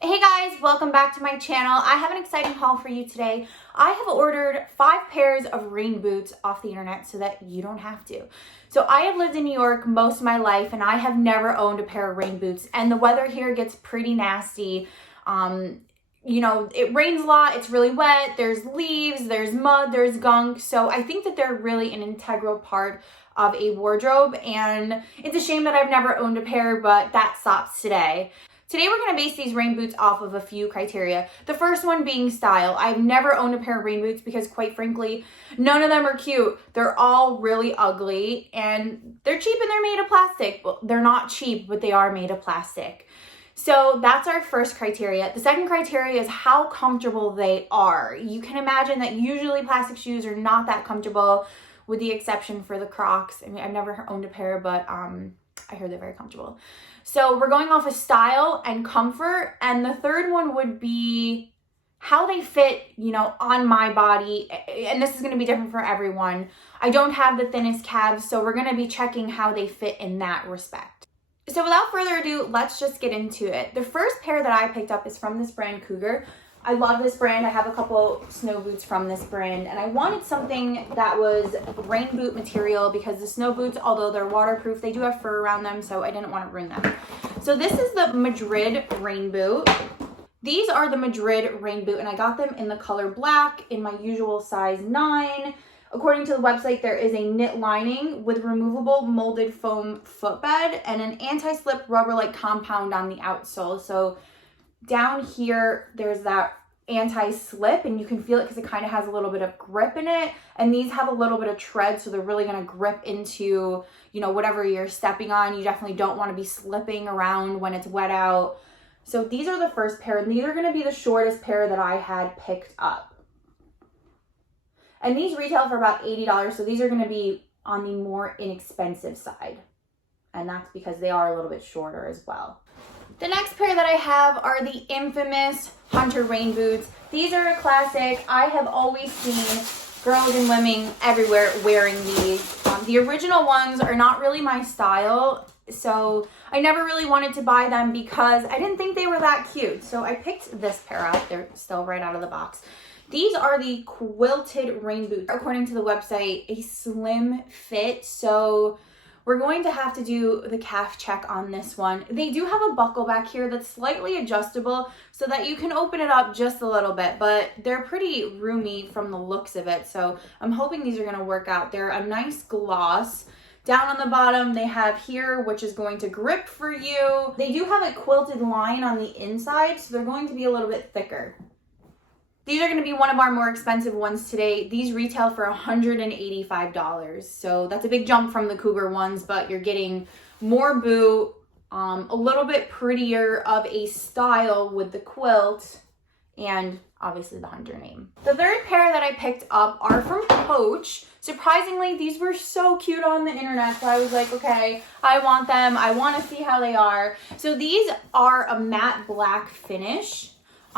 Hey guys, welcome back to my channel. I have an exciting haul for you today. I have ordered 5 pairs of rain boots off the internet so that you don't have to. So I have lived in New York most of my life and I have never owned a pair of rain boots, and the weather here gets pretty nasty. You know, it rains a lot, it's really wet, there's leaves, there's mud, there's gunk. So I think that they're really an integral part of a wardrobe, and it's a shame that I've never owned a pair, but that stops today. Today we're going to base these rain boots off of a few criteria. The first one being style. I've never owned a pair of rain boots because, quite frankly, none of them are cute. They're all really ugly and they're cheap and they're made of plastic. Well, they're not cheap, but they are made of plastic. So that's our first criteria. The second criteria is how comfortable they are. You can imagine that usually plastic shoes are not that comfortable, with the exception for the Crocs. I mean, I've never owned a pair, but I hear they're very comfortable. So we're going off of style and comfort. And the third one would be how they fit, you know, on my body. And this is going to be different for everyone. I don't have the thinnest calves, so we're going to be checking how they fit in that respect. So without further ado, let's just get into it. The first pair that I picked up is from this brand, Cougar. I love this brand. I have a couple snow boots from this brand, and I wanted something that was rain boot material because the snow boots, although they're waterproof, they do have fur around them, so I didn't want to ruin them. So this is the Madrid rain boot. These are the Madrid rain boot, and I got them in the color black in my usual size 9. According to the website, there is a knit lining with removable molded foam footbed and an anti-slip rubber-like compound on the outsole. So down here, there's that anti-slip, and you can feel it because it kind of has a little bit of grip in it. And these have a little bit of tread, so they're really going to grip into, you know, whatever you're stepping on. You definitely don't want to be slipping around when it's wet out. So these are the first pair, and these are going to be the shortest pair that I had picked up. And these retail for about $80, so these are going to be on the more inexpensive side. And that's because they are a little bit shorter as well. The next pair that I have are the infamous Hunter rain boots. These are a classic. I have always seen girls and women everywhere wearing these. The original ones are not really my style, so I never really wanted to buy them because I didn't think they were that cute. So I picked this pair up. They're still right out of the box. These are the Quilted rain boots. According to the website, a slim fit, so we're going to have to do the calf check on this one. They do have a buckle back here that's slightly adjustable so that you can open it up just a little bit, but they're pretty roomy from the looks of it, so I'm hoping these are going to work out. They're a nice gloss. Down on the bottom, they have here, which is going to grip for you. They do have a quilted line on the inside, so they're going to be a little bit thicker. These are going to be one of our more expensive ones today. These retail for $185. So that's a big jump from the Cougar ones, but you're getting more boot, a little bit prettier of a style with the quilt, and obviously the Hunter name. The third pair that I picked up are from Coach. Surprisingly, these were so cute on the internet, so I was like, okay, I want them. I want to see how they are. So these are a matte black finish.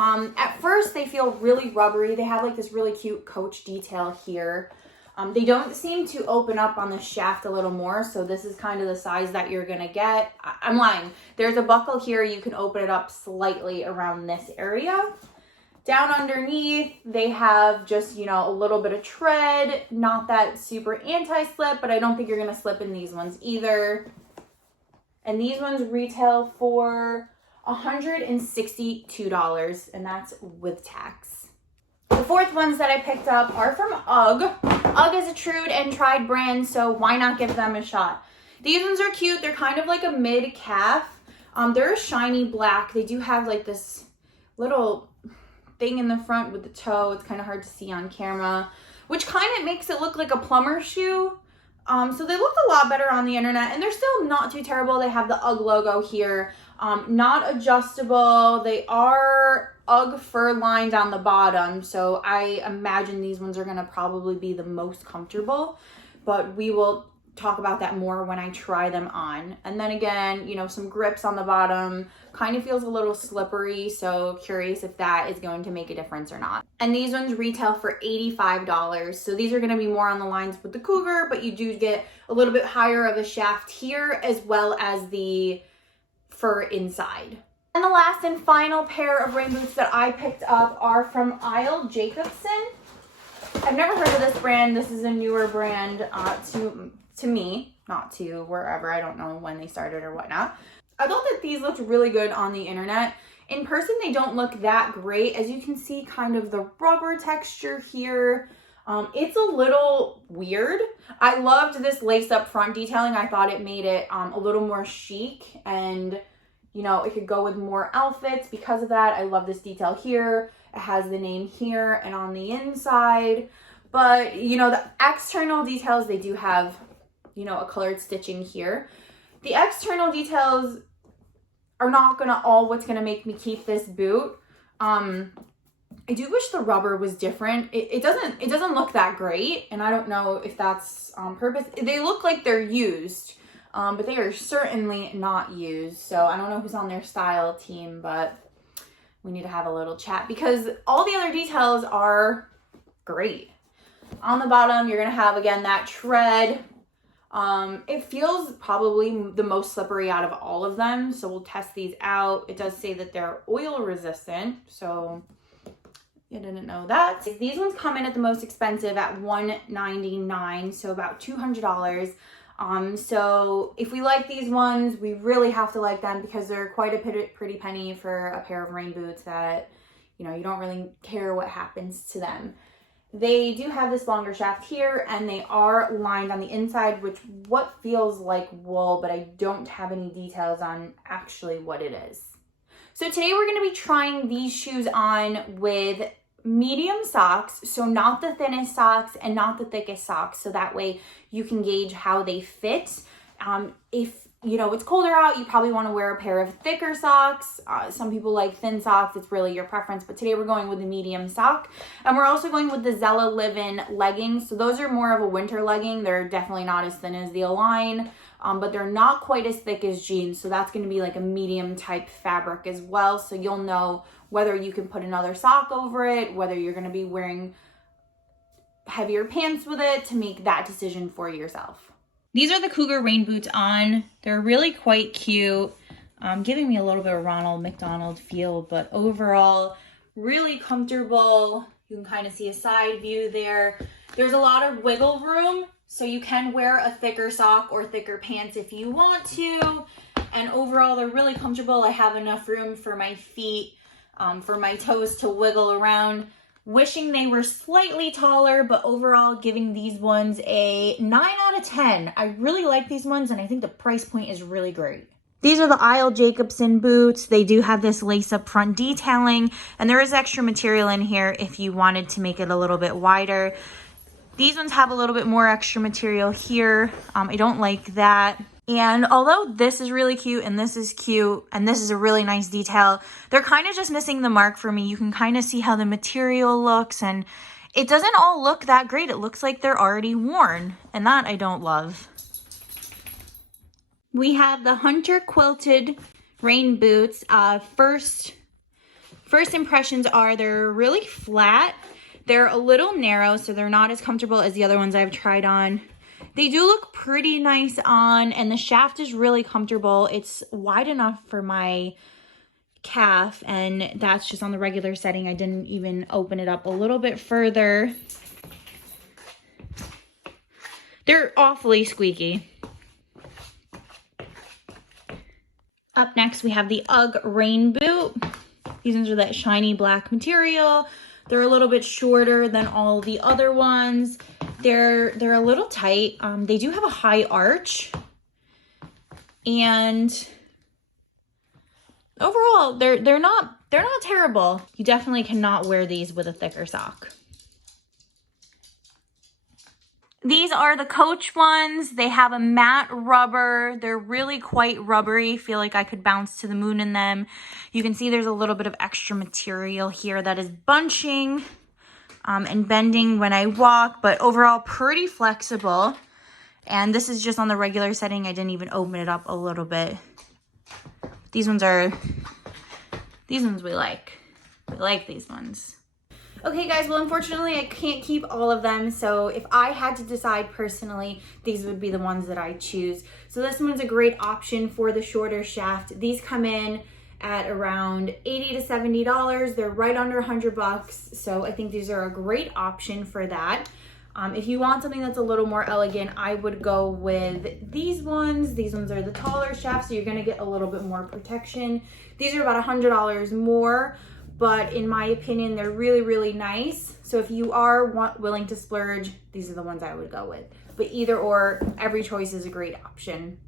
At first, they feel really rubbery. They have like this really cute Coach detail here. They don't seem to open up on the shaft a little more, so this is kind of the size that you're going to get. I'm lying. There's a buckle here. You can open it up slightly around this area. Down underneath, they have just, you know, a little bit of tread. Not that super anti-slip, but I don't think you're going to slip in these ones either. And these ones retail for $162, and that's with tax. The fourth ones that I picked up are from Ugg. Ugg is a true and tried brand, so why not give them a shot? These ones are cute. They're kind of like a mid-calf. They're a shiny black. They do have like this little thing in the front with the toe. It's kind of hard to see on camera, which kind of makes it look like a plumber shoe. So they look a lot better on the internet, and they're still not too terrible. They have the Ugg logo here. Not adjustable. They are Ugg fur lined on the bottom, so I imagine these ones are going to probably be the most comfortable, but we will talk about that more when I try them on. And then again, you know, some grips on the bottom, kind of feels a little slippery, so curious if that is going to make a difference or not. And these ones retail for $85. So these are going to be more on the lines with the Cougar, but you do get a little bit higher of a shaft here as well as the fur inside. And the last and final pair of rain boots that I picked up are from Jacobsen. I've never heard of this brand. This is a newer brand to me, not to wherever. I don't know when they started or whatnot. I thought that these looked really good on the internet. In person, they don't look that great. As you can see, kind of the rubber texture here. It's a little weird. I loved this lace up front detailing. I thought it made it a little more chic, and you know, it could go with more outfits because of that. I love this detail here. It has the name here and on the inside. But, you know, the external details, they do have, you know, a colored stitching here. The external details are not gonna what's gonna make me keep this boot. I do wish the rubber was different. It doesn't look that great, and I don't know if that's on purpose. They look like they're used, but they are certainly not used. So I don't know who's on their style team, but we need to have a little chat because all the other details are great. On the bottom, you're gonna have, again, that tread. It feels probably the most slippery out of all of them, so we'll test these out. It does say that they're oil resistant, so I didn't know that. These ones come in at the most expensive at $199, so about $200. So if we like these ones, we really have to like them because they're quite a pretty penny for a pair of rain boots that, you know, you don't really care what happens to them. They do have this longer shaft here, and they are lined on the inside, which what feels like wool, but I don't have any details on actually what it is. So today we're going to be trying these shoes on with medium socks, so not the thinnest socks and not the thickest socks, so that way you can gauge how they fit. If you know it's colder out, you probably want to wear a pair of thicker socks. Some people like thin socks. It's really your preference, but today we're going with the medium sock, and we're also going with the Zella Live-In leggings. So those are more of a winter legging. They're definitely not as thin as the Align, but they're not quite as thick as jeans, so that's going to be like a medium type fabric as well, so you'll know whether you can put another sock over it, whether you're going to be wearing heavier pants with it, to make that decision for yourself. These are the Cougar rain boots on. They're really quite cute, giving me a little bit of Ronald McDonald feel, but overall really comfortable. You can kind of see a side view there. There's a lot of wiggle room, so you can wear a thicker sock or thicker pants if you want to, and overall they're really comfortable. I have enough room for my feet, for my toes to wiggle around. Wishing they were slightly taller, but overall giving these ones a 9 out of 10. I really like these ones, and I think the price point is really great. These are the Jacobsen boots. They do have this lace up front detailing, and there is extra material in here if you wanted to make it a little bit wider. These ones have a little bit more extra material here. I don't like that. And although this is really cute and this is cute and this is a really nice detail, they're kind of just missing the mark for me. You can kind of see how the material looks, and it doesn't all look that great. It looks like they're already worn, and that I don't love. We have the Hunter Quilted rain boots. First impressions are they're really flat. They're a little narrow, so they're not as comfortable as the other ones I've tried on. They do look pretty nice on, and the shaft is really comfortable. It's wide enough for my calf, and that's just on the regular setting. I didn't even open it up a little bit further. They're awfully squeaky. Up next, we have the Ugg Rain Boot. These ones are that shiny black material. They're a little bit shorter than all the other ones. They're a little tight. They do have a high arch, and overall they're not terrible. You definitely cannot wear these with a thicker sock. These are the Coach ones. They have a matte rubber. They're really quite rubbery. Feel like I could bounce to the moon in them. You can see there's a little bit of extra material here that is bunching and bending when I walk, but overall pretty flexible. And this is just on the regular setting. I didn't even open it up a little bit. These ones we like. We like these ones. Okay guys, well unfortunately I can't keep all of them, so if I had to decide personally, these would be the ones that I choose. So this one's a great option for the shorter shaft. These come in at around $80 to $70. They're right under $100, so I think these are a great option for that. If you want something that's a little more elegant, I would go with these ones. These ones are the taller shafts, so you're gonna get a little bit more protection. These are about $100 more, but in my opinion, they're really, really nice. So if you are willing to splurge, these are the ones I would go with. But either or, every choice is a great option.